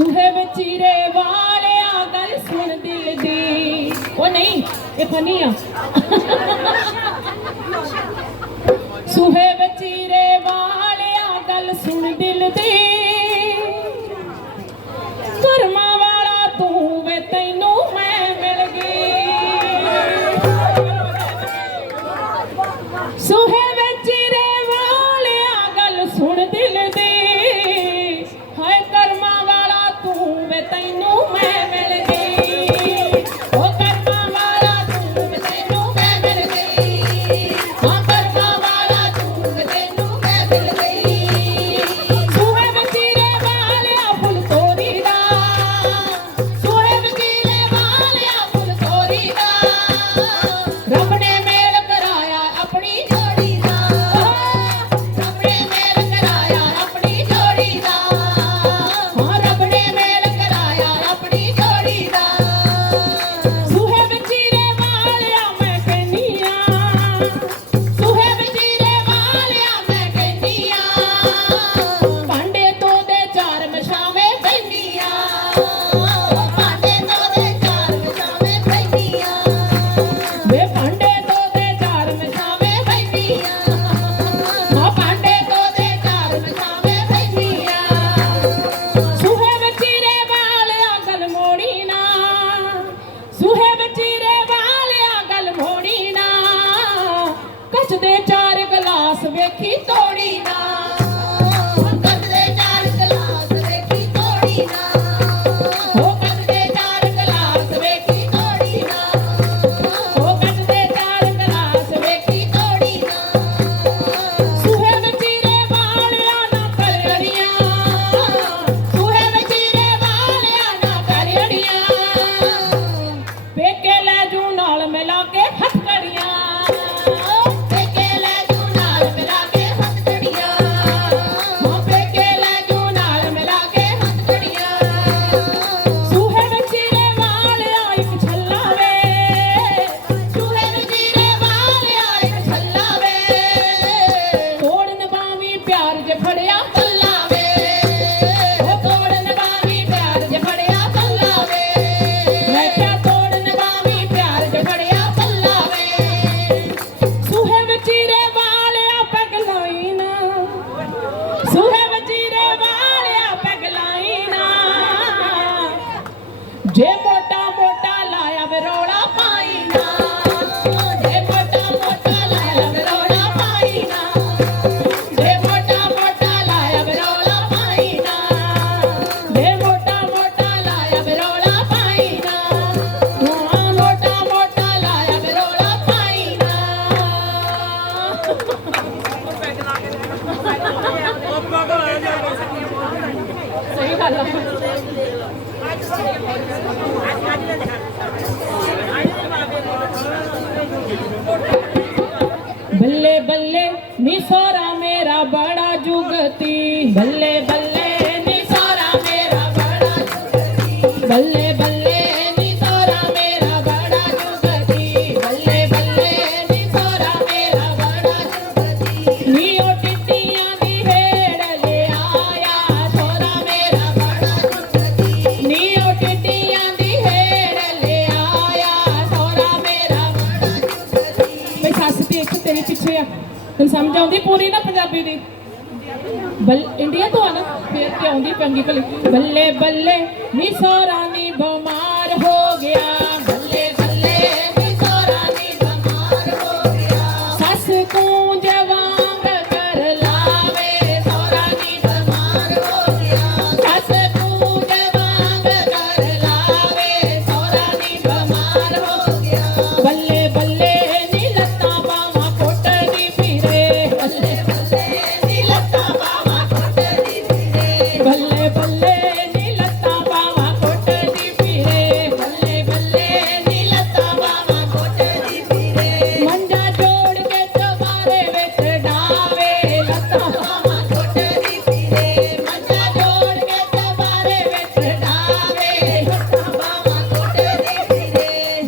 ਸੂਹੇ ਵਿੱਚ ਰੇ ਵਾਲਿਆ ਗੱਲ ਸੁਣ ਦਿਲ ਦੀ ਉਹ ਨਹੀਂ, ਇਹ ਫਨੀ ਆ। ਸੂਹੇ ਵਿੱਚ ਰੇ ਵਾਲਿਆ ਗੱਲ ਸੁਣ ਦਿਲ ਦੀ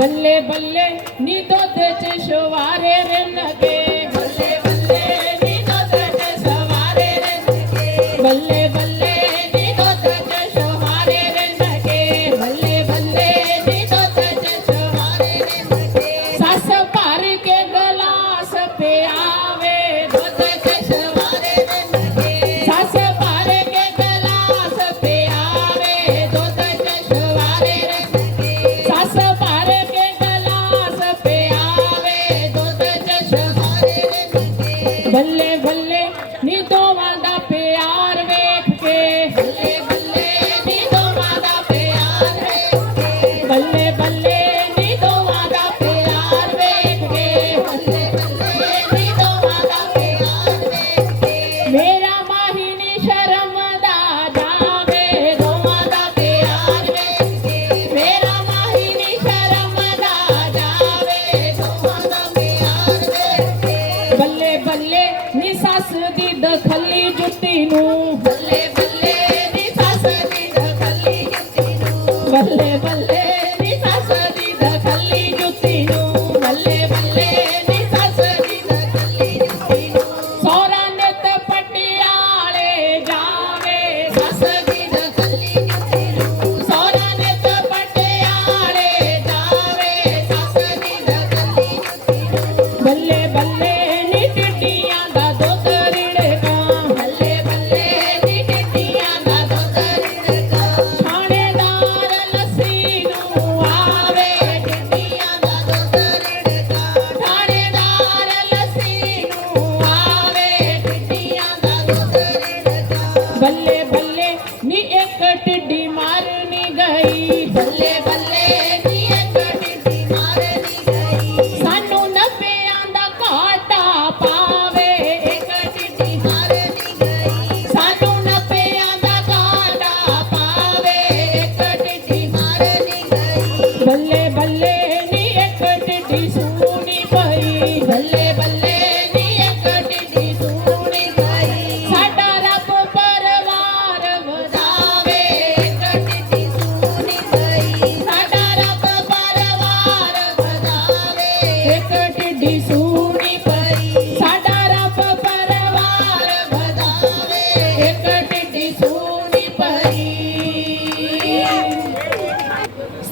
ਬੱਲੇ ਬੱਲੇ ਨੀ ਦੁੱਧ ਚ ਸ਼ਵਾਰੇ ਰਨ ਗਏ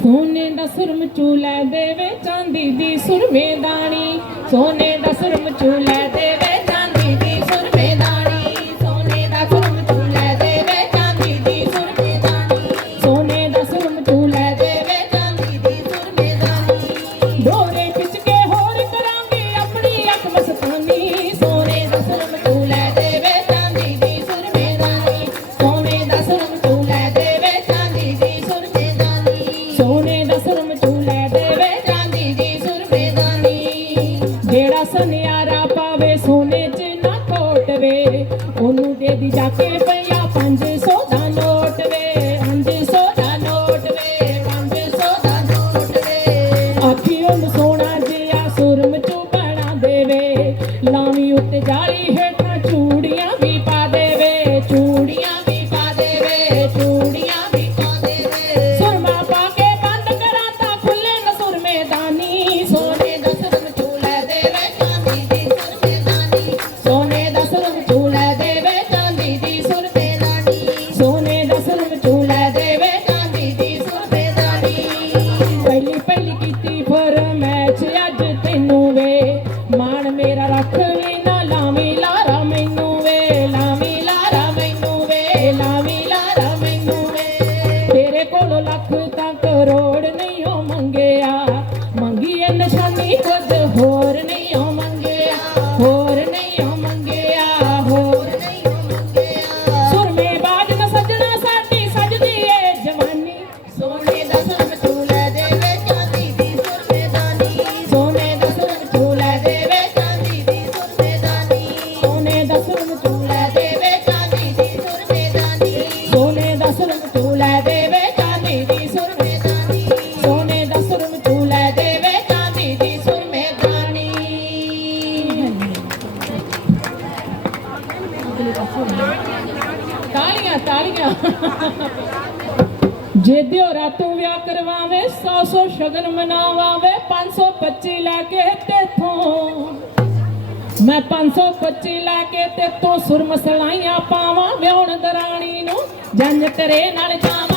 ਸੋਨੇ ਦਾ ਸੁਰਮ ਚੂਲਾ ਦੇਵੇ ਚਾਂਦੀ ਦੀ ਸੁਰਮੇ ਦਾਣੀ। ਸੋਨੇ ਦਾ ਸੁਰਮ ਚੂਲਾ ਦੇਵੇ ਜੇ ਦਿਹਰਾ ਤੂੰ ਵਿਆਹ ਕਰਵਾਵੇ 100-100 ਸ਼ਗਨ ਮਨਾਵਾਵੇਂ 525 ਲੈ ਕੇ ਤੇਥੋਂ ਮੈਂ 525 ਲੈ ਕੇ ਤੇਥੋਂ ਸੁਰਮ ਸਲਾਈਆਂ ਪਾਵਾਂ, ਵਿਆਹਣ ਦਰਾਣੀ ਨੂੰ, ਜੰਜ ਤੇਰੇ ਨਾਲ ਜਾਵਾਂ।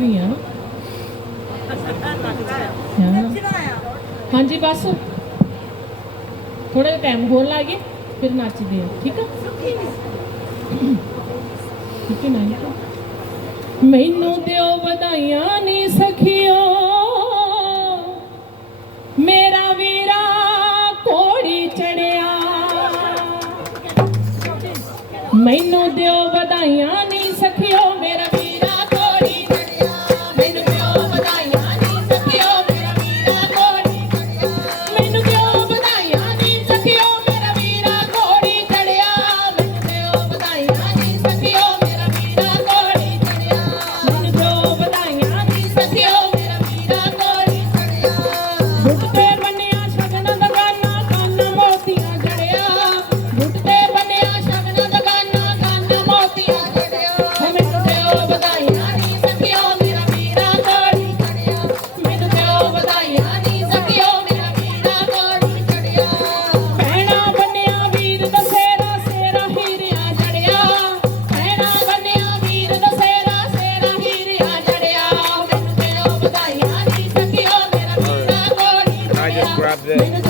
ਵੀ ਆ। ਹਾਂਜੀ, ਬਸ। ਥੋੜਾ ਟਾਈਮ ਹੋਰ ਲਾਗੇ ਫਿਰ ਨੱਚਦੇ ਆ, ਠੀਕ ਆ? ਠੀਕ ਹੈ ਨਾ? ਮੈਨੂੰ ਦਿਓ ਵਧਾਈਆਂ ਨੀ ਸਖਿਓ। ਮੇਰਾ ਵੀਰਾ ਕੋੜੀ ਚੜਿਆ। ਮੈਨੂੰ ਦਿਓ ਵਧਾਈਆਂ で。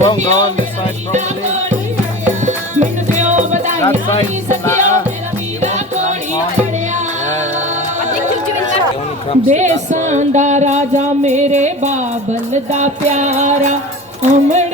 won't go on this side properly. That side, flat. ਦੇਸਾਂ ਦਾ ਰਾਜਾ ਮੇਰੇ ਬਾਬਲ ਦਾ ਪਿਆਰਾ ਅਮਰ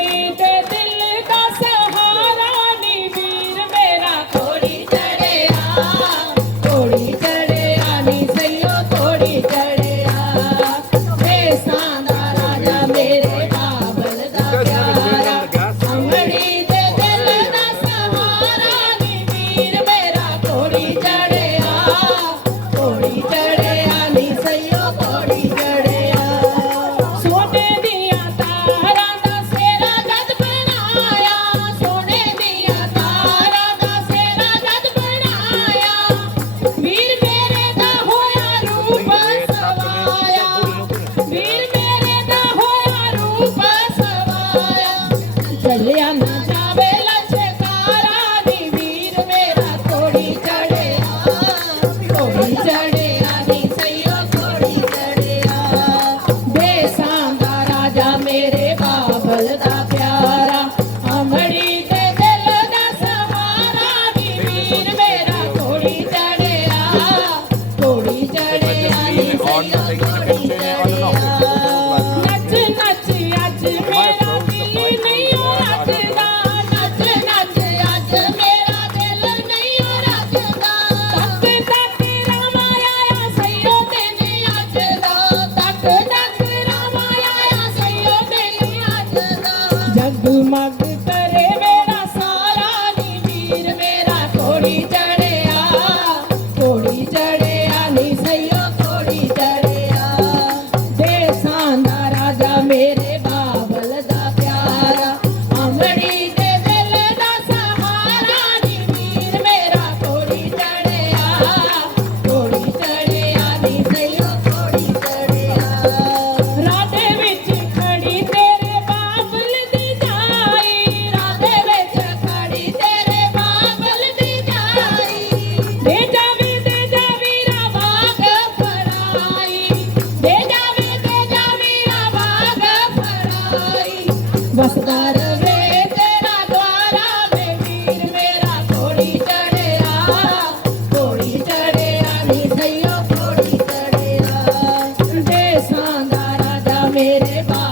मेरे पास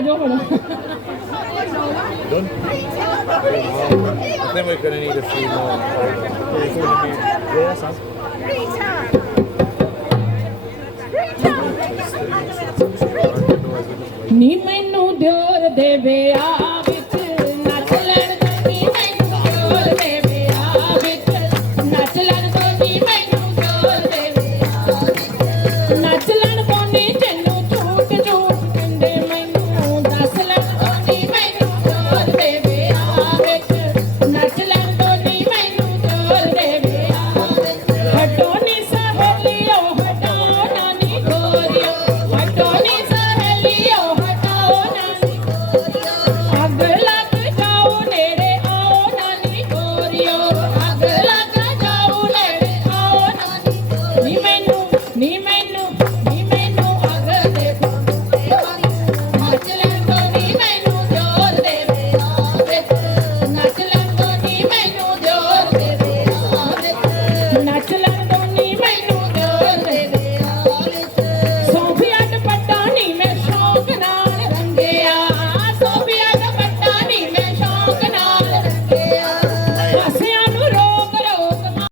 Yeah. Done? I think we're going to need a few more. Yeah, Sam. ನಿಮ್ಮನ್ನು ದೇವರ ದೇವೆಯ